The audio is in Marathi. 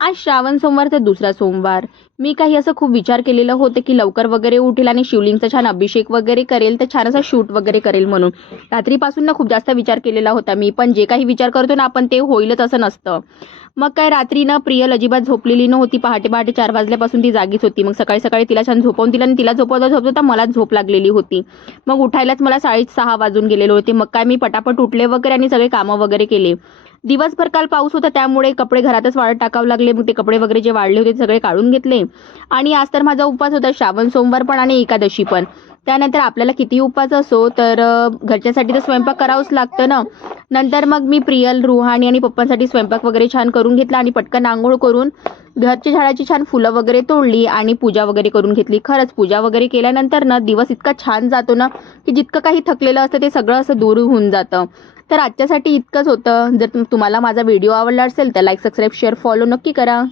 आज श्रावण सोमवारचा दुसरा सोमवार. मी काही असं खूप विचार केलेलं होतं की लवकर वगैरे उठेल आणि शिवलिंगचा छान अभिषेक वगैरे करेल, तर छान असा शूट वगैरे करेल म्हणून. रात्रीपासून ना खूप जास्त विचार केलेला होता मी, पण जे काही विचार करतो ना आपण ते होईलच असं नसतं. मग काय रात्री ना प्रियल अजिबात झोपलेली नव्हती. पहाटे पहाटे 4 वाजल्यापासून ती जागीच होती. मग सकाळी सकाळी तिला छान झोपवून दिलं आणि तिला झोपवता झोपवता मलाच झोप लागलेली होती. मग उठायलाच मला 6:30 वाजून गेलेले होते. मग काय मी पटापट उठले वगैरे आणि सगळे कामं वगैरे केले. दिवसभर काल पाऊस होता त्यामुळे कपडे घरातच वाळत टाकावे लागले. मग ते कपडे वगैरे जे वाळले होते ते सगळे काढून घेतले. आणि आज तर माझा उपवास होता, श्रावण सोमवार पण आणि एकादशी पण. त्यानंतर आपल्याला किती उपवास असो तर घरच्यासाठी तर स्वयंपाक करावंच लागतं ना. नंतर मग मी प्रियल, रुहानी आणि पप्पांसाठी स्वयंपाक वगैरे छान करून घेतला आणि पटकन आंघोळ करून घरच्या झाडाची छान फुलं वगैरे तोडली आणि पूजा वगैरे करून घेतली. खरंच पूजा वगैरे केल्यानंतर ना दिवस इतका छान जातो ना की जितकं काही थकलेलं असतं ते सगळं असं दूर होऊन जातं. तर आजच्यासाठी इतकंच होतं. जर तुम्हाला माझा व्हिडिओ आवडला असेल तर लाईक, सबस्क्राईब, शेअर, फॉलो नक्की करा.